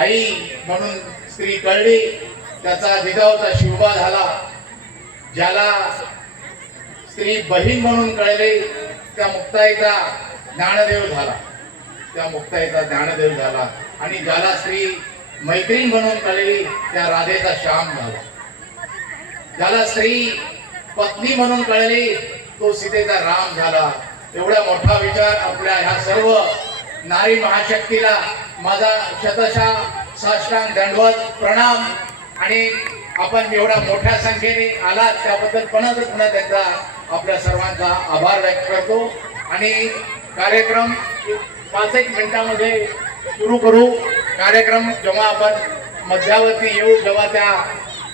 आई म्हणून स्त्री कळली, त्याचा जिजाऊचा शिवबा झाला. ज्याला स्त्री बहीण म्हणून कळली त्या मुक्ताईचा ज्ञानदेव झाला, त्या मुक्ताईचा ज्ञानदेव झाला. आणि ज्याला स्त्री मैत्रीण म्हणून कळली त्या राधेचा श्याम झाला. ज्याला स्त्री पत्नी म्हणून कळली तो सीतेचा राम झाला. एवढा मोठा विचार आपल्या ह्या सर्व नारी महाशक्तीला माझा शतशः साष्टांग दंडवत प्रणाम. आणि आपण एवढ्या मोठ्या संख्येने आलात त्याबद्दल पुन्हा त्यांचा आपल्या सर्वांचा आभार व्यक्त करतो. आणि कार्यक्रम 5-1 मिनिटांमध्ये सुरू करू. कार्यक्रम जेव्हा आपण मध्यावधी येऊ, जेव्हा त्या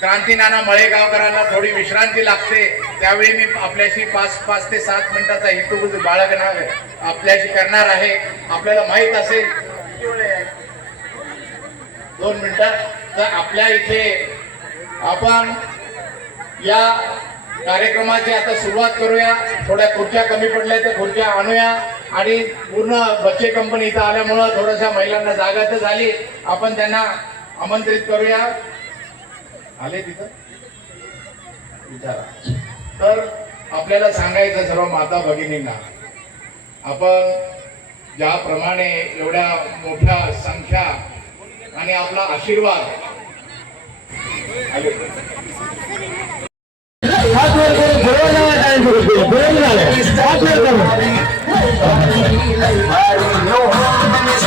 क्रांतीनाना मळेगावकरांना थोडी विश्रांती लागते, त्यावेळी मी आपल्याशी 5 ते 7 मिनिटाचा हेतू बाळगणार आपल्याशी करणार आहे. आपल्याला माहित असेल 2 मिनिटं तर आपल्या इथे आपण या कार्यक्रमाची आता सुरुवात करूया. थोड्या खुर्च्या कमी पडल्या तर खुर्च्या आणूया. आणि पूर्ण बच्चे कंपनी इथं आल्यामुळं थोड्याशा महिलांना जागा तर झाली, आपण त्यांना आमंत्रित करूया. आले तिथं विचारा. तर आपल्याला सांगायचं सर्व माता भगिनींना, आपण ज्याप्रमाणे एवढ्या मोठ्या संख्या आणि आपला आशीर्वाद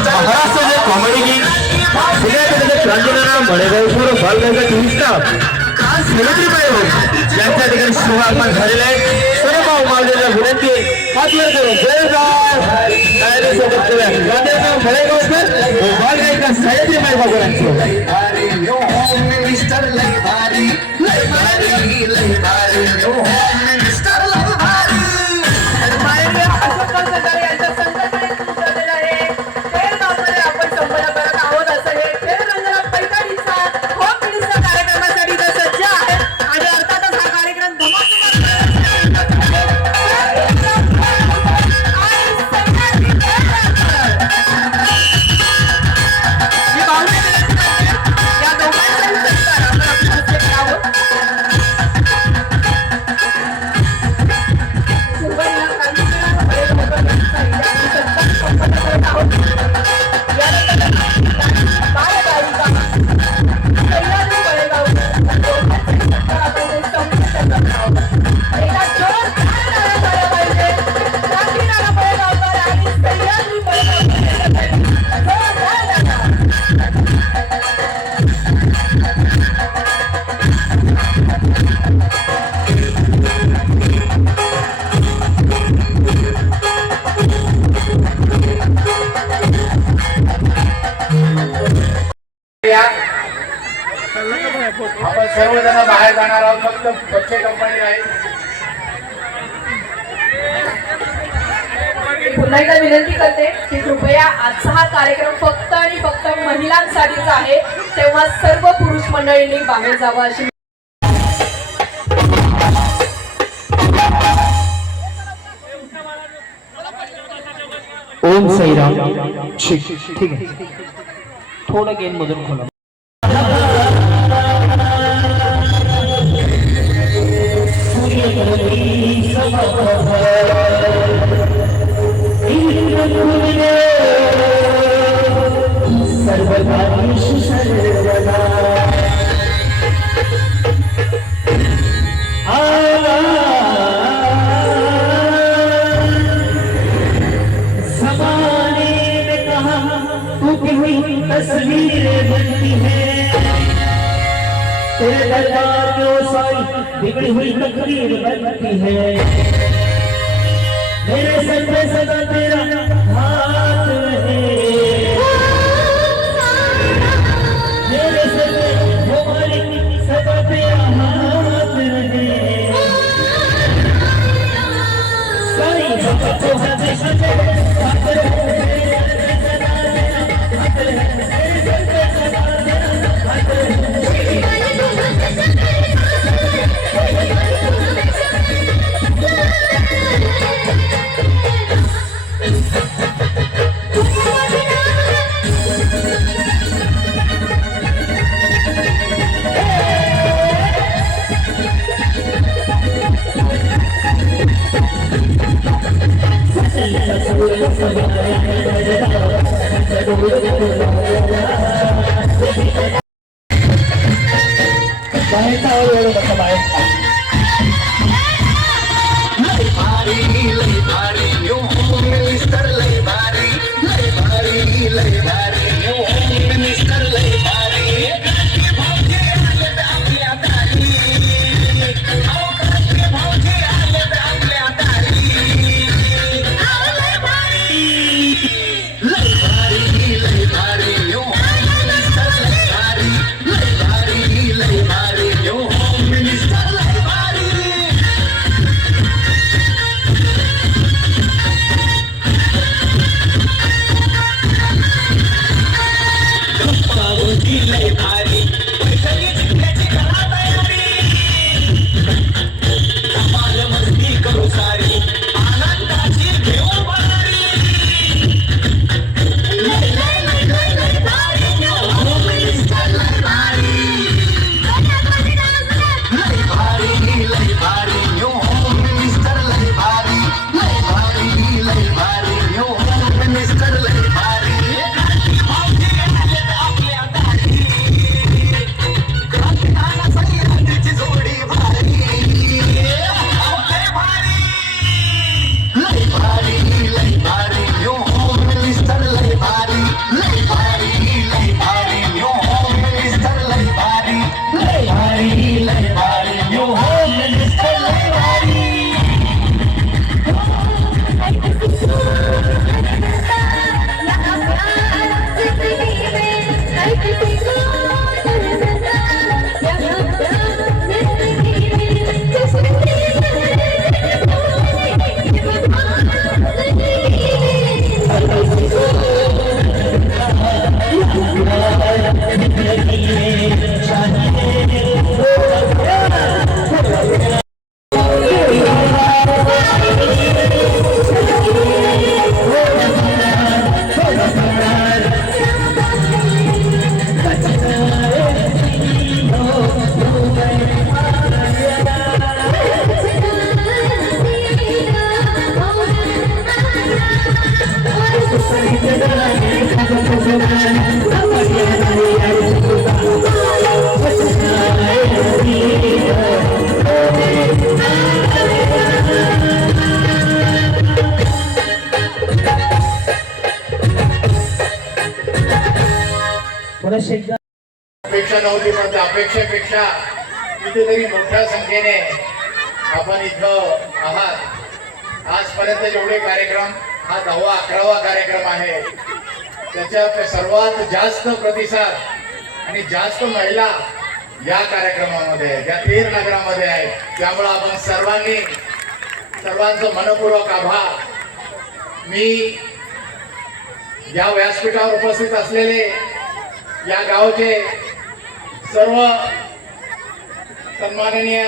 महाराष्ट्राचे कॉमेडी किंग पुण्यातील Krantinana Malegaonkar Balganga TV staff celebrity प्रयोग यांच्या ठिकाणी शुभागमन झालेलं आहे. सर्व मावलेल्या विनंती हात वर करून जय सोबत करूया. क्रांतीनाना मळेगावकर व बालगायिका सह्याद्री मळेगावकर यांचं आपण सर्वजण बाहेर जाणार आहोत. फक्त बच्चे कंपनी आहे. पुन्हा एकदा विनंती करते की कृपया आजचा हा कार्यक्रम फक्त आणि फक्त महिलांसाठीच आहे, तेव्हा सर्व पुरुष मंडळींनी बाहेर जावं अशी. ओम साईराम. ठीक आहे, थोडं गेम मधून खोला. तस्वीर बनती है तेरे दरबार में साई बिगड़ी हुई तकदीर बनती है. मेरे सर पे सदा तेरा हाथ रहे, मेरे सर पे वो मालिक सदा तेरा हाथ रहे. साई तो हमेशा तेरे साथ रहे. पुन्हा एकदा अपेक्षा नव्हती, पण त्या अपेक्षेपेक्षा कितीतरी मोठ्या संख्येने आपण इथं आहात. आजपर्यंत जेवढे कार्यक्रम, हा 10वा 11वा कार्यक्रम आहे, त्याच्यात सर्वात जास्त प्रतिसाद आणि जास्त महिला या कार्यक्रमामध्ये आहेत, या 13 नगरामध्ये आहेत. त्यामुळे आपण सर्वांचं मनपूर्वक आभार. मी या व्यासपीठावर उपस्थित असलेले या गावचे सर्व सन्माननीय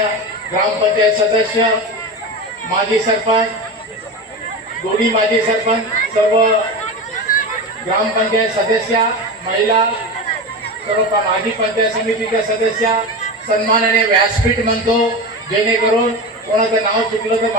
ग्रामपंचायत सदस्य, माजी सरपंच, दोन्ही माजी सरपंच, सर्व ग्रामपंचायत सदस्या, महिला, सर्व माजी पंचायत समितीच्या सदस्या, सन्माननीय व्यासपीठ म्हणतो, जेणेकरून कोणाचं नाव चुकलं तर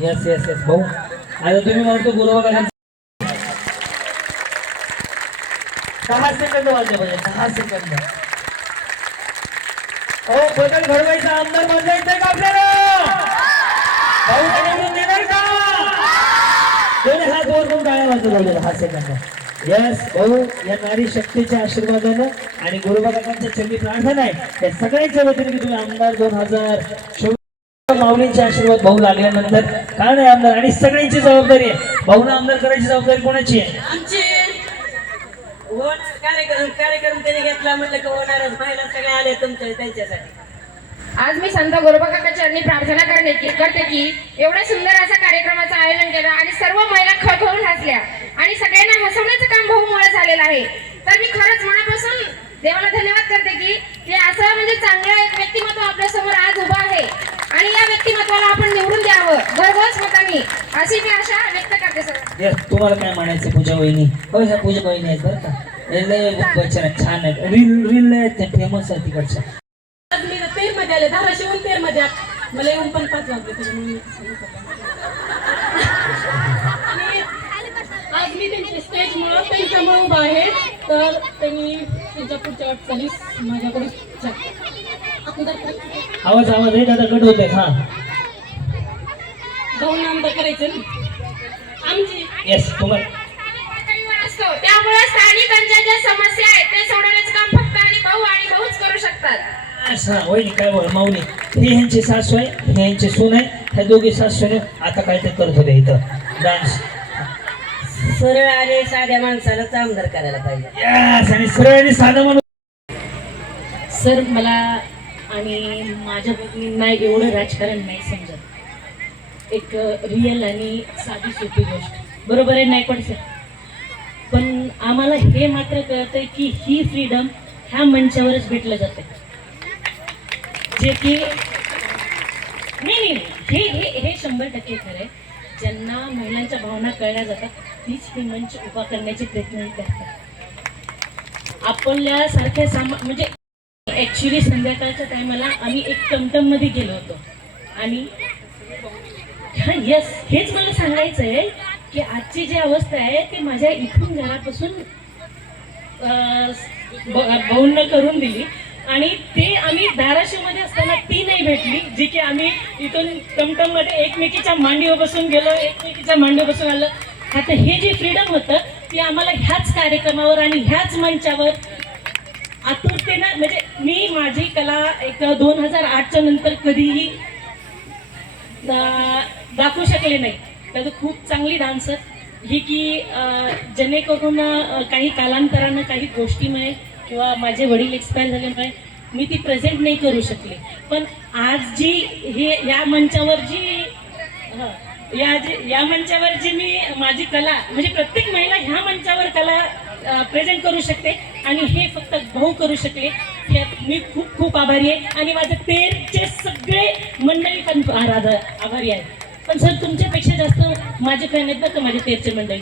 येस येस येस भाऊ, आता तुम्ही म्हणतो गुरुवार 10 सेकंद वाजले पाहिजे, 10 सेकंद. हो, बदल घडवायचा आमदार बनवायचंय का आपल्याला? भाऊ निवडून देणार का? दोन्ही हात वर करून टाळ्या वाजवल्या पाहिजे. 10 सेकंद. येस भाऊ, या नारी शक्तीच्या आशीर्वादानं आणि गुरुबाबांच्या चरणी प्रार्थना आहे या सगळ्यांच्या वतीने की तुम्ही आमदार 2024 माऊलींचे आशीर्वाद भाऊ लागल्यानंतर काय नाही आमदार, आणि सगळ्यांची जबाबदारी आहे. भाऊला आमदार करायची जबाबदारी कोणाची आहे? आमची. कार्यक्रम त्यांनी घेतला म्हटलं की होणारच, महिला सगळ्या आले तुमच्या त्यांच्यासाठी. आज मी संत गोरोबा चरणी प्रार्थना करते की एवढ्या सुंदर असा कार्यक्रमाचं आयोजन केलं आणि सर्व महिला खळखळून हसल्या आणि सगळ्यांना हसवण्याचं काम भाऊमुळे झालेलं आहे. तर मी खरंच मनापासून देवाला धन्यवाद करते की असं म्हणजे चांगलं एक व्यक्तिमत्व आपल्या समोर आज उभं आहे आणि या व्यक्तिमत्वाला आपण निवडून द्यावं घरघोस मतांनी, अशी मी आशा व्यक्त करते. सर येस, तुम्हाला काय म्हणायचं पूजा वहिनी? हो, ह्या पूजा वहिनी आहेत बरं का, लय वचन छान आहेत, रील आहेत, फेमस आहे तिकडच्या. आज मी 13 मध्ये आले, धाराशिवून 13 मध्ये मला येऊन पण 5 वाजले. आणि आज मी त्यांच्या स्टेजमुळं त्यांच्यामुळे उभा आहे, तर त्यांनी त्यांच्या पुढच्या वाटचालीस माझ्याकडे आवाज आहे दादा, कट होतोय. हा, भाऊन आमदार करायचं आमची. येस, तुम्हाला असतो त्यामुळे स्थानिकांच्या ज्या समस्या आहेत ते सोडवण्याचं काम फक्त आणि भाऊच करू शकतात. असं वहिनी काय बोल माऊली, हे यांची सासू आहे, हे यांची सून आहे, ह्या दोघी सासूने आता काय ते करत होते इथं डान्स. सरळ आणि साध्या माणसालाच आमदार करायला पाहिजे. यस, आणि सरळ आणि साधं म्हणून. सर, मला आणि माझ्या पत्नींना एवढं राजकारण नाही समजत. एक रिअल आणि साधी सोपी गोष्ट, बरोबर आहे नाही पण सर? पण आम्हाला हे मात्र कळतंय की ही फ्रीडम ह्या मंचावरच भेटलं जाते. जे की नाही, हे हे हे 100% खरं आहे. ज्यांना महिलांच्या भावना कळल्या जातात तीच हे मंच उभा करण्याचे प्रयत्नही करतात. आपल्यासारख्या म्हणजे ॲक्च्युली संध्याकाळच्या टायमाला आम्ही एक टमटममध्ये गेलो होतो आणि यस, हेच मला सांगायचं आहे की आजची जी अवस्था आहे ती माझ्या इथून घरापासून भाऊंना करून दिली आणि ते आम्ही धाराशिवमध्ये असताना ती नाही भेटली, जी की आम्ही इथून टमटममध्ये एकमेकीच्या मांडीवर बसून गेलो, एकमेकीच्या मांडीवर बसून आलं. आता हे जे फ्रीडम होतं ते आम्हाला ह्याच कार्यक्रमावर आणि ह्याच मंचावर आतुरतेनं, म्हणजे मी माझी कला एक 2008च्या नंतर कधीही दाखवू शकले नाही. तर खूप चांगली डान्सर ही की जेणेकरून काही कालांतरानं काही गोष्टीमुळे किंवा माझे वडील एक्सपायर झाल्यामुळे मी ती प्रेझेंट नाही करू शकले. पण आज जी हे या मंचावर जी मी माझी कला, म्हणजे प्रत्येक महिला ह्या मंचावर कला प्रेझेंट करू शकते आणि हे फक्त भाऊ करू शकले. हे मी खूप खूप आभारी आहे आणि माझे तेरचे सगळे मंडळी पण आभारी आहे. पण सर तुमच्यापेक्षा जास्त माझे फॅन आहेत का माझे तेरचे मंडळी,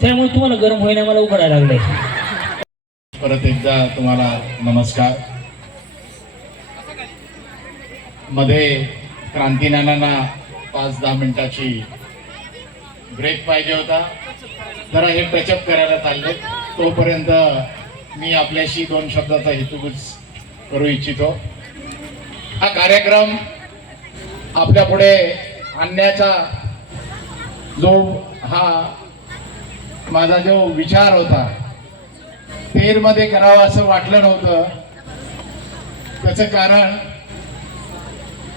त्यामुळे तुम्हाला गरम होईना मला उघडायला लागलंय. परत एकदा तुम्हाला नमस्कार. मध्ये क्रांती नानांना 5-10 मिनिटाची ब्रेक पाहिजे होता, जरा हे टचअप करायला चालले. तोपर्यंत मी आपल्याशी 2 शब्दाचा हेतुगुज करू इच्छितो. हा कार्यक्रम आपल्या पुढे आणण्याचा माझा जो विचार होता, तेरमध्ये करावं असं वाटलं नव्हतं. त्याचं कारण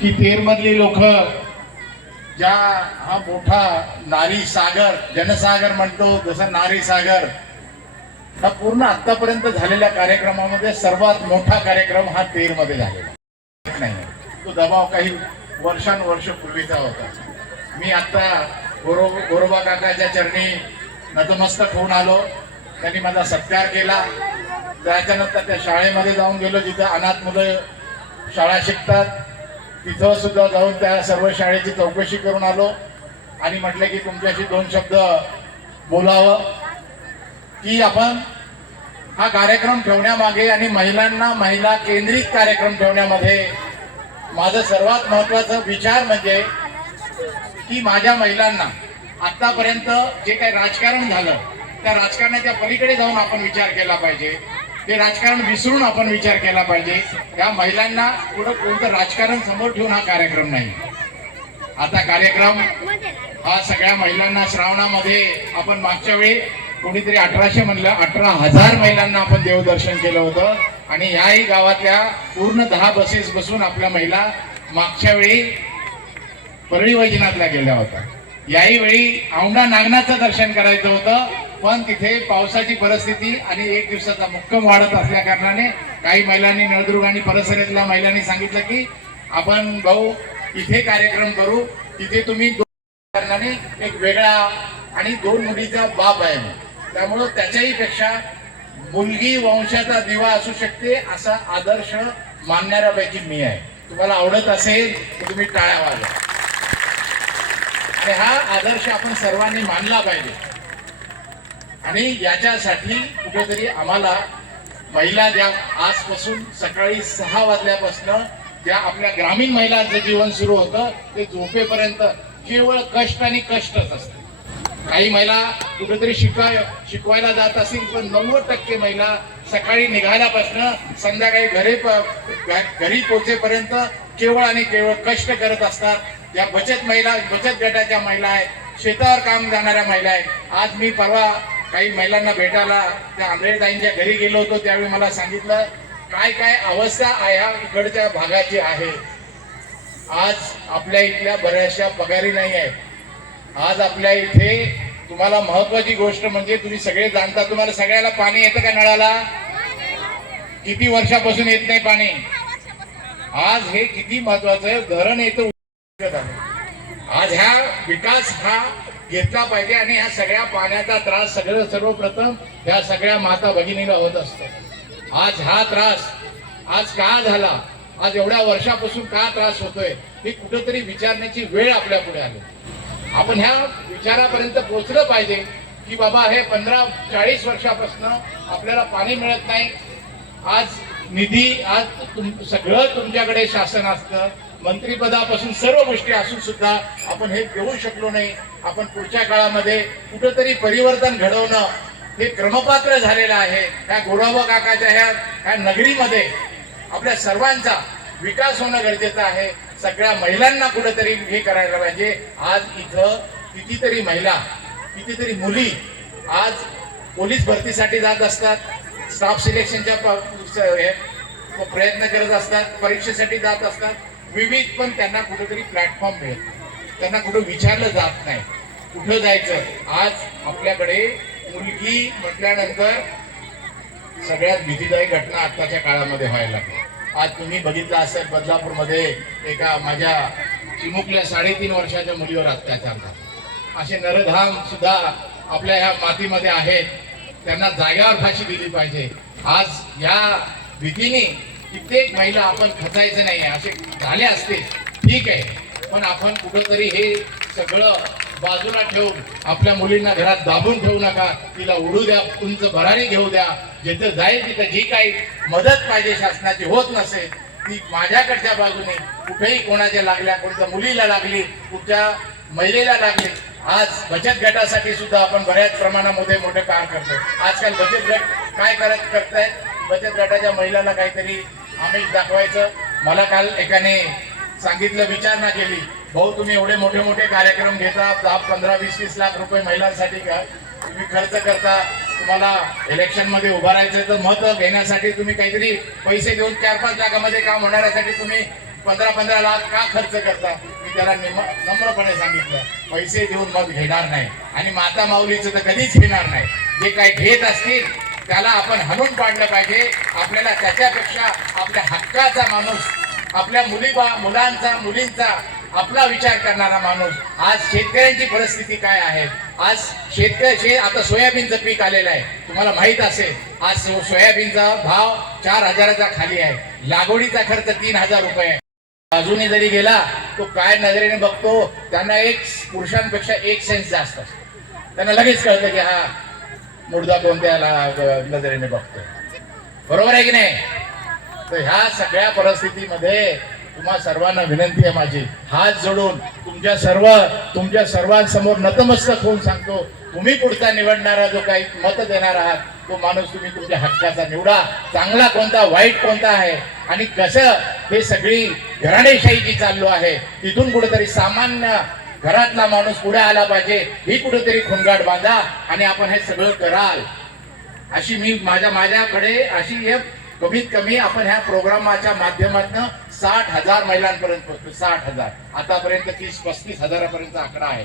की तेरमधली लोक ज्या हा मोठा नारी सागर, जनसागर म्हणतो जसं नारी सागर, हा पूर्ण आतापर्यंत झालेल्या कार्यक्रमामध्ये सर्वात मोठा कार्यक्रम हा तेरमध्ये झालेला नाही. तो दबाव काही वर्षानुवर्षपूर्वीचा होता. मी आता गोरोबा काकाच्या चरणी नतमस्तक होऊन आलो. त्यांनी माझा सत्कार केला. त्याच्यानंतर त्या शाळेमध्ये जाऊन गेलो जिथं अनाथ मुलं शाळा शिकतात, तिथं सुद्धा जाऊन त्या सर्व शाळेची चौकशी करून आलो आणि म्हटलं की तुमच्याशी 2 शब्द बोलावं. की आपण हा कार्यक्रम ठेवण्यामागे आणि महिला केंद्रित कार्यक्रम ठेवण्यामध्ये माझं सर्वात महत्वाचा विचार म्हणजे की माझ्या महिलांना आतापर्यंत जे काही राजकारण झालं त्या राजकारणाच्या पलीकडे जाऊन आपण विचार केला पाहिजे. ते राजकारण विसरून आपण विचार केला पाहिजे. या महिलांना पुढं कोणतं राजकारण समोर ठेवून हा कार्यक्रम नाही. आता कार्यक्रम हा सगळ्या महिलांना श्रावणामध्ये आपण मागच्या वेळी कोणीतरी 1800 म्हणलं, 18,000 महिलांना आपण देवदर्शन केलं होतं आणि याही गावातल्या पूर्ण 10 बसेस बसून आपल्या महिला मागच्या वेळी परळी वैजनाथला गेल्या होत्या. याही वेळी औंढा नागनाथचं दर्शन करायचं होतं, पण तिथे पावसाची परिस्थिती आणि 1 दिवसाचा मुक्काम वाढत असल्या कारणाने काही महिलांनी, नळदुर्ग आणि परिसरातल्या महिलांनी सांगितलं की आपण भाऊ इथे कार्यक्रम करू, तिथे तुम्ही 2 कारणाने एक वेगळा आणि 2 मुलीचा बाप आहे. त्यामुळं त्याच्याही पेक्षा मुलगी वंशाचा दिवा असू शकते असा आदर्श मानणाऱ्यापैकी मी आहे. तुम्हाला आवडत असेल तर तुम्ही टाळ्या वाजवा आणि हा आदर्श आपण सर्वांनी मानला पाहिजे. आणि याच्यासाठी कुठेतरी आम्हाला महिला ज्या आजपासून सकाळी 6 वाजल्यापासून ज्या आपल्या ग्रामीण महिलांचं जीवन सुरू होतं ते झोपेपर्यंत केवळ कष्ट आणि कष्टच असते. काही महिला कुठेतरी शिकवायला जात असतील, पण 90% महिला सकाळी निघाल्यापासून संध्याकाळी घरी पोहोचेपर्यंत केवळ आणि केवळ कष्ट करत असतात. या बचत गटाच्या महिला आहेत, शेतावर काम जाणाऱ्या महिला आहेत. आज मी परवा काही महिलांना भेटायला त्या आंबेडताईंच्या घरी गेलो होतो, त्यावेळी मला सांगितलं काय अवस्था ह्या इकडच्या भागाची आहे. आज आपल्या इथल्या बऱ्याचशा पगारी नाही आहेत. आज आपल्या इथे तुम्हाला महत्वाची गोष्ट म्हणजे तुम्ही सगळे जाणता, तुम्हाला सगळ्याला पाणी येतं का नळाला? किती वर्षापासून येत नाही पाणी. आज हे किती महत्वाचं आहे. धरण येतं, आज ह्या विकास हा घेतला पाहिजे आणि ह्या सगळ्या पाण्याचा त्रास सर्वप्रथम ह्या सगळ्या माता भगिनीला होत असतो. आज हा त्रास आज का झाला, आज एवढ्या वर्षापासून का त्रास होतोय, हे कुठेतरी विचारण्याची वेळ आपल्या पुढे आली. आपण ह्या विचारापर्यंत पोहोचलं पाहिजे की बाबा हे 15-40 वर्षापासून आपल्याला पाणी मिळत नाही. आज निधी, आज सगळं तुमच्याकडे शासन असतं, मंत्रिपदापासून सर्व गोष्टी असून सुद्धा आपण हे घेऊ शकलो नाही. आपण पुढच्या काळामध्ये कुठंतरी परिवर्तन घडवणं हे क्रमपात्र झालेलं आहे. ह्या गोराबा काकाच्या ह्या नगरीमध्ये आपल्या सर्वांचा विकास होणं गरजेचं आहे. सगळ्या महिलांना कुठेतरी हे करायला पाहिजे. आज इथं कितीतरी महिला, कितीतरी मुली आज पोलीस भरतीसाठी जात असतात, स्टाफ सिलेक्शनच्या प्रयत्न करत असतात, परीक्षेसाठी जात असतात. विविध, पण त्यांना कुठेतरी प्लॅटफॉर्म मिळत, त्यांना कुठं विचारलं जात नाही कुठं जायचं. आज आपल्याकडे मुलगी म्हटल्यानंतर सगळ्यात भीतीदायक घटना आत्ताच्या काळामध्ये व्हायला लागली. आज तुम्ही बघितलं असेल, बदलापूरमध्ये एका माझ्या चिमुकल्या 3.5 वर्षाच्या मुलीवर अत्याचार झाला. असे नरधाम सुद्धा आपल्या ह्या मातीमध्ये आहेत, त्यांना जाग्यावर फाशी दिली पाहिजे. आज या भीतीने कित्येक महिला आपण खचायचं नाही, असे झाले असते ठीक आहे, पण आपण कुठंतरी हे सगळं बाजूला ठेवून आपल्या मुलींना घरात दाबून ठेवू नका. तिला उडू द्या, तुमचं भरारी घेऊ द्या. जिथे जाईल तिथं जी काही मदत पाहिजे शासनाची होत नसेल ती माझ्याकडच्या बाजूने कुठेही कोणाच्या लागल्या, कोणत्या मुलीला लागली, कुठच्या महिलेला लागली. आज बचत गटासाठी सुद्धा आपण बऱ्याच प्रमाणामध्ये मोठे काम करतो. आजकाल बचत गट काय करतायत, बचत गटाच्या महिलांना काहीतरी आमिष दाखवायचं. मला काल एकाने सांगितलं, विचारणा केली, भाऊ तुम्ही एवढे मोठे मोठे कार्यक्रम घेता, 10, 15, 20 लाख रुपये महिलांसाठी का तुम्ही खर्च करता, तुम्हाला इलेक्शन मध्ये उभारायचं तर मत घेण्यासाठी तुम्ही काहीतरी पैसे देऊन 4-5 लाखामध्ये काम होण्यासाठी तुम्ही 15-15 लाख का खर्च करता. मी त्याला नम्रपणे सांगितलं, पैसे देऊन मत घेणार नाही आणि माता माऊलीचं तर कधीच घेणार नाही. जे काही घेत असतील त्याला आपण हाणून पाडलं पाहिजे. आपल्याला त्याच्यापेक्षा आपल्या हक्काचा माणूस, आपल्या मुलांचा, मुलींचा आपला विचार करणारा माणूस. आज शेतकऱ्यांची परिस्थिती काय आहे, आज शेतकऱ्याचे आता सोयाबीनचं पीक आलेलं आहे, तुम्हाला माहित असेल. आज सोयाबीनचा भाव 4,000च्या खाली आहे, लागवडीचा खर्च 3,000 रुपये आहे. अजूनही जरी गेला तो काय नजरेने बघतो, त्यांना एक पुरुषांपेक्षा 1 सेन्स जास्त असतो. त्यांना लगेच कळतं की हा मुर्दा कोणत्या नजरेने बघतो. बरोबर आहे की नाही? तर ह्या सगळ्या परिस्थितीमध्ये तुम्हा सर्वांना विनंती आहे माझी, हात जोडून तुमच्या सर्वांसमोर नतमस्तक होऊन सांगतो, तुम्ही पुढचा निवडणारा जो काही मत देणार आहात तो माणूस तुम्ही तुमच्या हक्काचा निवडा. चांगला कोणता, वाईट कोणता आहे आणि कसं हे सगळी घराणेशाही जी चालू आहे तिथून कुठेतरी सामान्य घरातला माणूस पुढे आला पाहिजे. ही कुठेतरी खुणगाट बांधा आणि आपण हे सगळं कराल अशी मी माझ्याकडे अशी एक कमीत कमी आपण ह्या प्रोग्रामाच्या माध्यमातून 60,000 महिलांपर्यंत पोहोचतो. 60,000 आतापर्यंत 30-35 हजारापर्यंत आकडा आहे,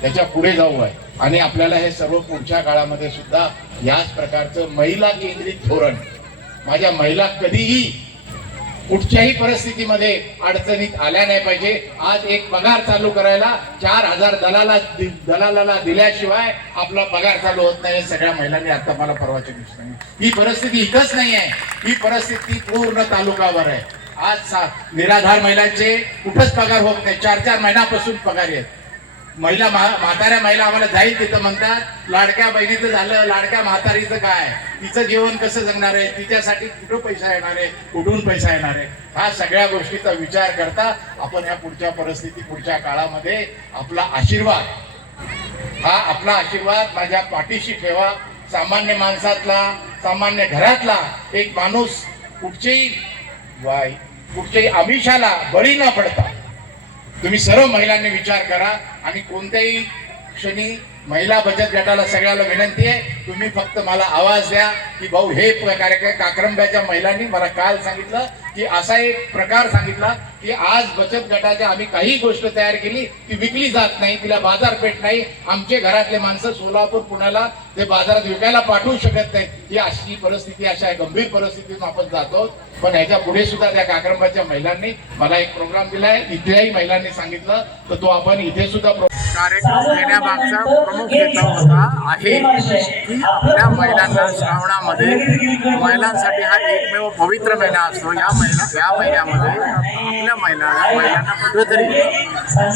त्याच्या पुढे जाऊ आहे. आणि आपल्याला हे सर्व पुढच्या काळामध्ये सुद्धा याच प्रकारचं महिला केंद्रित धोरण, माझ्या महिला कधीही कुठच्याही परिस्थितीमध्ये अडचणीत आल्या नाही पाहिजे. आज एक पगार चालू करायला 4,000 दलालाला दिल्याशिवाय आपला पगार चालू होत नाही. सगळ्या महिलांनी आता मला परवाच्या दिवशी ही परिस्थिती इथंच नाही आहे, ही परिस्थिती पूर्ण तालुकावर आहे. आज निराधार महिलांचे कुठंच पगार होत नाही, 4-4 महिन्यापासून पगार येत. म्हाताऱ्या महिला आम्हाला जाईल तिथं म्हणतात, लाडक्या बहिणीचं झालं, लाडक्या म्हातारीचं काय, तिचं जीवन कसं जगणार आहे, तिच्यासाठी कुठं पैसा येणार आहे, कुठून पैसा येणार आहे. ह्या सगळ्या गोष्टीचा विचार करता आपण ह्या पुढच्या परिस्थिती, पुढच्या काळामध्ये आपला आशीर्वाद माझ्या पाठीशी ठेवा. सामान्य माणसातला, सामान्य घरातला एक माणूस कुठच्याही आमिषाला बळी न पडता तुम्ही सर्व महिलांनी विचार करा. आणि कोणत्याही क्षणी महिला बचत गटाला सगळ्याला विनंती आहे, तुम्ही फक्त मला आवाज द्या की भाऊ हे कार्यक्रम काक्रंब्याच्या महिलांनी मला काल सांगितलं की असा एक प्रकार सांगितला की आज बचत गटाच्या आम्ही काही गोष्ट तयार केली, ती विकली जात नाही, तिला बाजारपेठ नाही, आमचे घरातले माणसं सोलापूर पुण्याला ते बाजारात विकायला पाठवू शकत नाही. ही अशी परिस्थिती, अशा गंभीर परिस्थितीतून आपण जातो. पण ह्याच्या पुढे सुद्धा त्या काक्रंबाच्या महिलांनी मला एक प्रोग्राम दिलाय, इथल्याही महिलांनी सांगितलं तर तो आपण इथे सुद्धा कार्यक्रम घेण्यामागचा प्रमुख हेतू आहे की आपल्या महिलांना श्रावणामध्ये महिलांसाठी हा एकमेव पवित्र महिना असतो. या महिन्यामध्ये आपल्या महिलांना कुठेतरी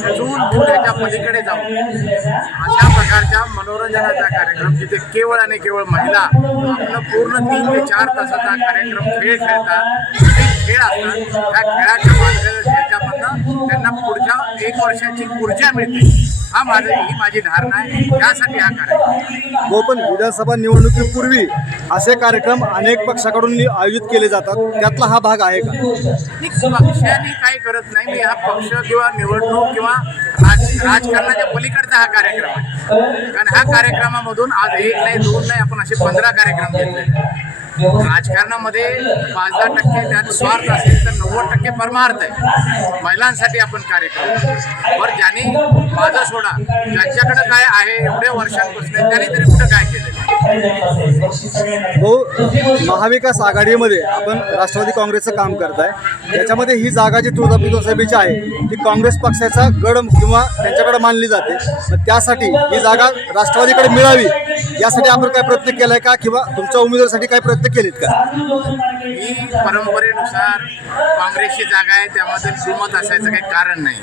अजून पुढच्या पलीकडे जाऊन अशा प्रकारच्या मनोरंजनाचा कार्यक्रम जिथे केवळ आणि केवळ महिला आपलं पूर्ण 3 ते 4 तासाचा कार्यक्रम खेळ खेळतात. ते खेळ असतात. त्या खेळाच्या माध्यमातून त्यांना पुढच्या 1 वर्षाची ऊर्जा मिळते. ही माझी धारणा आहे. त्यासाठी हा कार्यक्रम. हो, पण विधानसभा निवडणुकीपूर्वी असे कार्यक्रम अनेक पक्षाकडून आयोजित केले जातात. त्यातला हा भाग आहे का? पक्षाने काही करत नाही. मी हा पक्ष किंवा निवडणूक किंवा राजकारणाच्या पलीकडचा हा कार्यक्रम आहे. कारण ह्या कार्यक्रमामधून आज 1 नाही 2 नाही आपण असे 15 कार्यक्रम घेतले. राजकारणामध्ये 5-10% त्यात स्वार्थ असेल तर 90% परमार्थ आहे. महिलांसाठी आपण कार्यक्रम वर ज्यांनी माझं सोडा ज्यांच्याकडे काय आहे एवढ्या वर्षांपासून त्यांनी तरी कुठं काय केलं. हो, महाविकास आघाडीमध्ये आपण राष्ट्रवादी काँग्रेसचं काम करताय. त्याच्यामध्ये ही जागा जी तुळजापूर विधानसभेची आहे ती काँग्रेस पक्षाचा गड किंवा त्यांच्याकडे मानली जाते. मग त्यासाठी ही जागा राष्ट्रवादीकडे मिळावी यासाठी आपण काय प्रयत्न केलाय का किंवा तुमच्या उमेदवारासाठी काय प्रयत्न केलेत का? ही परंपरेनुसार काँग्रेसची जागा आहे त्यामध्ये दुमत असायचं काही कारण नाही.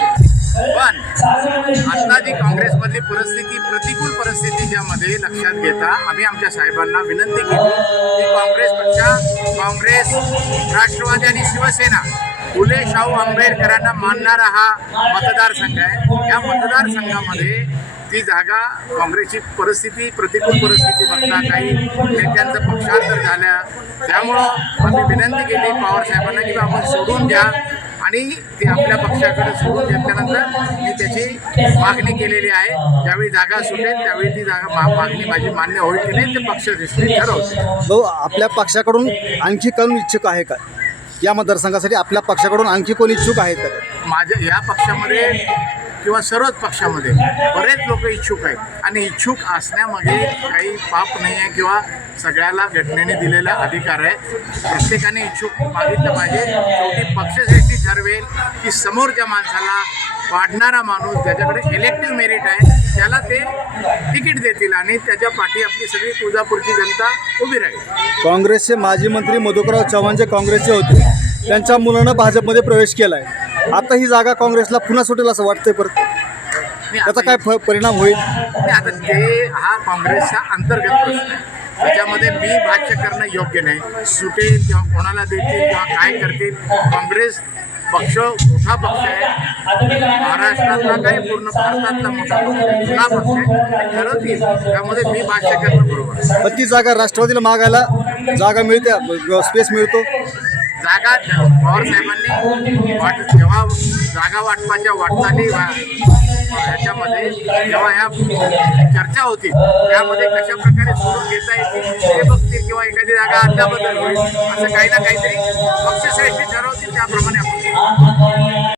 पण आता जी काँग्रेसमधली परिस्थिती प्रतिकूल परिस्थिती ज्यामध्ये लक्षात घेता आम्ही आमच्या साहेबांना विनंती केली की काँग्रेस राष्ट्रवादी आणि शिवसेना फुले शाहू आंबेडकरांना मानणारा हा मतदारसंघ आहे. या मतदारसंघामध्ये ती जागा काँग्रेसची परिस्थिती प्रतिकूल परिस्थिती बघता काही नेत्यांचं पक्षांतर झाल्या. त्यामुळं आम्ही विनंती केली पवार साहेबांना की आपण सोडून द्या आणि ते आपल्या पक्षाकडे सोडून घेतल्यानंतर मी त्याची मागणी केलेली आहे. ज्यावेळी जागा सुटेल त्यावेळी ती जागा मागणी माझी मान्य होईल की नाही ते पक्ष ठरवते. भाऊ, आपल्या पक्षाकडून आणखी कोण इच्छुक आहे का या मतदारसंघासाठी? आपल्या पक्षाकडून आणखी कोण इच्छुक आहेत का? माझ्या या पक्षामध्ये किंवा सर्वच पक्षामध्ये बरेच लोक इच्छुक आहेत आणि इच्छुक असण्यामध्ये काही पाप नाही आहे किंवा सगळ्याला घटनेने दिलेला अधिकार आहे. प्रत्येकाने इच्छुक मागितलं पाहिजे. शेवटी पक्षश्रेष्ठी ठरवेल की समोरच्या माणसाला वाढणारा माणूस ज्याच्याकडे इलेक्टिव्ह मेरिट आहे त्याला ते तिकीट देतील आणि त्याच्या पाठी आपली सगळी तुळजापूरची जनता उभी राहील. काँग्रेसचे माजी मंत्री मधुकरराव चव्हाण जे काँग्रेसचे होते त्यांच्या मुलानं भाजपमध्ये प्रवेश केलाय. आता ही जागा काँग्रेसला पुन्हा सुटेल असं वाटतंय. परत त्याचा काय परिणाम होईल? आता ते हा काँग्रेसचा अंतर्गत प्रश्न आहे. त्याच्यामध्ये मी भाष्य करणं योग्य नाही. सुटेल किंवा कोणाला देतील किंवा काय करतील. काँग्रेस पक्ष मोठा पक्ष आहे. महाराष्ट्रातला काय पूर्ण भारतातला मोठा पक्ष जुना पक्ष आहे. ते ठरवतील. त्यामध्ये मी भाष्य करणं बरोबर आहे. पण ती जागा राष्ट्रवादीला मागायला जागा मिळते, स्पेस मिळतो. जागा पवार साहेबांनी जेव्हा जागा वाटपाच्या वाटचाली ह्याच्यामध्ये जेव्हा ह्या चर्चा होती त्यामध्ये कशा प्रकारे सोडून घेता येतील ते बघतील किंवा एखादी जागा अदलाबदल होईल असं काही ना काहीतरी पक्षश्रेष्ठी ठरवतील त्याप्रमाणे आपण